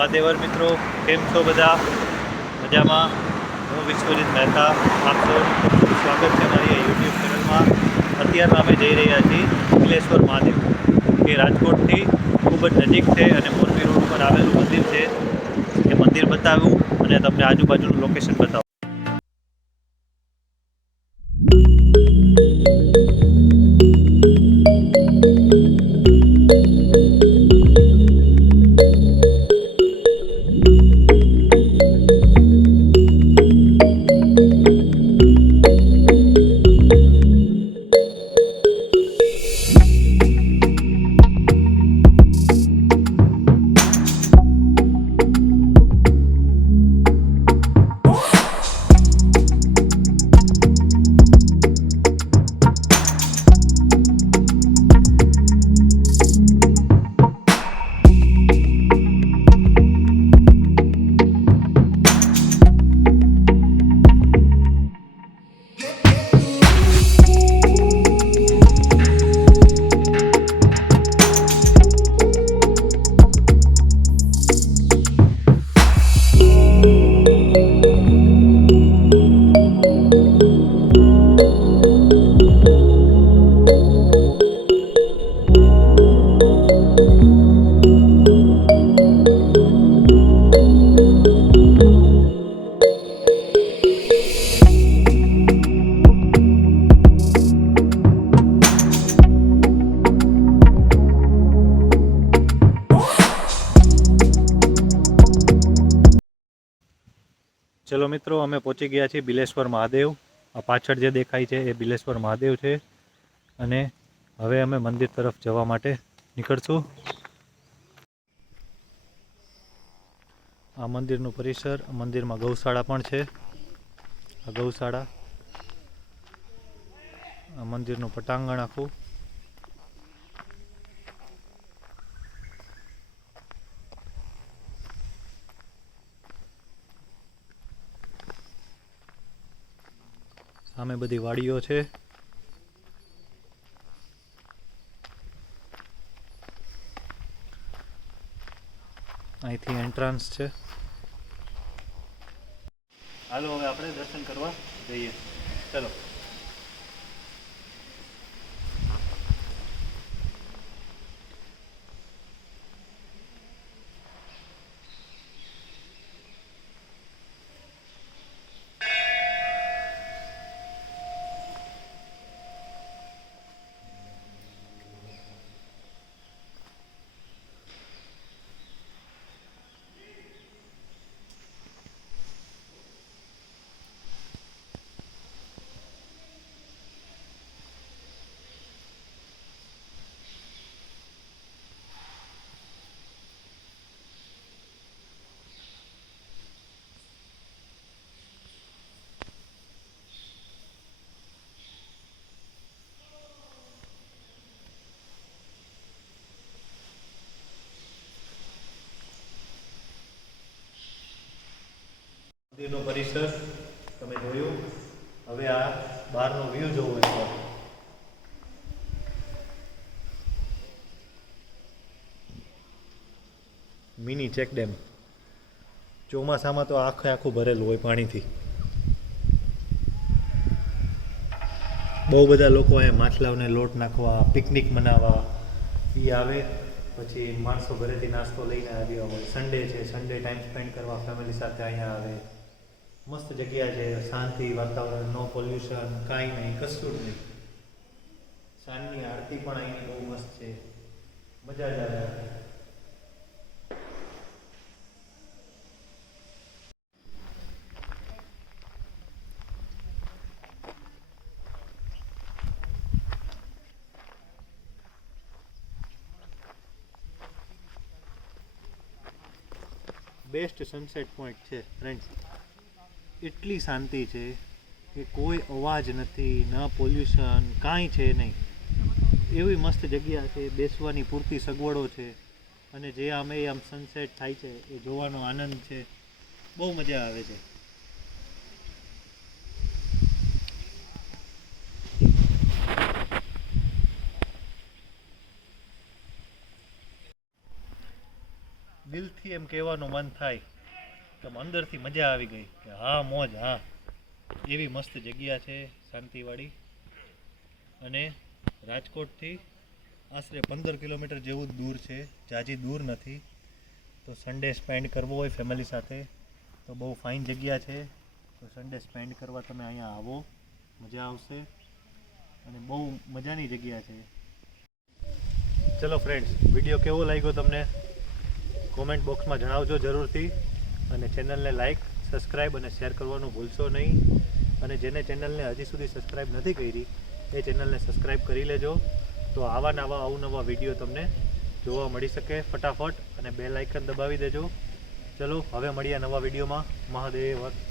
મહાદેવર મિત્રો, કેમ છો બધા? મજામાં? હું વિશ્વજીત મહેતા, આપ સૌનું સ્વાગત છે મારી યુટ્યુબ ચેનલમાં. અત્યારમાં અમે જઈ રહ્યા છીએ બિલેશ્વર મહાદેવ, કે રાજકોટથી ખૂબ જ નજીક છે અને મોરબી રોડ ઉપર આવેલું મંદિર છે. એ મંદિર બતાવું અને તમને આજુબાજુનું લોકેશન બતાવું. ચલો મિત્રો, અમે પહોંચી ગયા છીએ બિલેશ્વર મહાદેવ. આ પાછળ જે દેખાય છે એ બિલેશ્વર મહાદેવ છે અને હવે અમે મંદિર તરફ જવા માટે નીકળશું. આ મંદિરનું પરિસર, મંદિરમાં ગૌશાળા પણ છે. આ ગૌશાળા, આ મંદિરનું પટાંગણ આખું. સામે બધી વાડીઓ છે. અહીંથી એન્ટ્રાન્સ છે. હાલો હવે આપણે દર્શન કરવા જઈએ. ચલો. મંદિરનો પરિસર તમે જોયું. હવે આ બહારનો વ્યૂ જોવો એકવાર. Mini check dam. ચોમાસામાં તો આખું ભરેલું હોય પાણીથી. બહુ બધા લોકો અહીંયા માછલાઓને લોટ નાખવા, પિકનિક મનાવવા એ આવે. પછી માણસો ઘરેથી નાસ્તો લઈને આવ્યા હોય. સન્ડે છે, સન્ડે ટાઈમ સ્પેન્ડ કરવા ફેમિલી સાથે અહીંયા આવે. મસ્ત જગ્યા છે, શાંતિ વાતાવરણ, નો પોલ્યુશન, કાંઈ નહીં, કશું જ નહીં. સાંજની આરતી પણ અહીંની બહુ મસ્ત છે, મજા જ આવે. બેસ્ટ સનસેટ પોઈન્ટ છે ફ્રેન્ડ્સ. એટલી શાંતિ છે કે કોઈ અવાજ નથી, ન પોલ્યુશન, કાંઈ છે નહીં. એવી મસ્ત જગ્યા છે, બેસવાની પૂરતી સગવડો છે અને જે આમ સનસેટ થાય છે એ જોવાનો આનંદ છે. બહુ મજા આવે છે. દિલથી એમ કહેવાનું મન થાય કે અંદરથી મજા આવી ગઈ કે હા મોજ હા. એવી મસ્ત જગ્યા છે શાંતિવાળી. અને રાજકોટથી આશરે 15 કિલોમીટર જેવું જ દૂર છે, જાજી દૂર નથી. તો સન્ડે સ્પેન્ડ કરવો હોય ફેમિલી સાથે તો બહુ ફાઇન જગ્યા છે. તો સન્ડે સ્પેન્ડ કરવા તમે અહીંયા આવો, મજા આવશે અને બહુ મજાની જગ્યા છે. ચલો ફ્રેન્ડ્સ, વિડીયો કેવો લાગ્યો તમને કોમેન્ટ બોક્સમાં જણાવજો જરૂરથી. અને ચેનલને લાઈક, સબસ્ક્રાઈબ અને શેર કરવાનું ભૂલશો નહીં. અને જેને ચેનલને હજી સુધી સબસ્ક્રાઈબ નથી કરી એ ચેનલને સબસ્ક્રાઈબ કરી લેજો, તો આવા નવા અવનવા વિડીયો તમને જોવા મળી શકે ફટાફટ. અને બેલ આઇકન દબાવી દેજો. ચલો હવે મળીએ નવા વિડીયોમાં. મહાદેવ.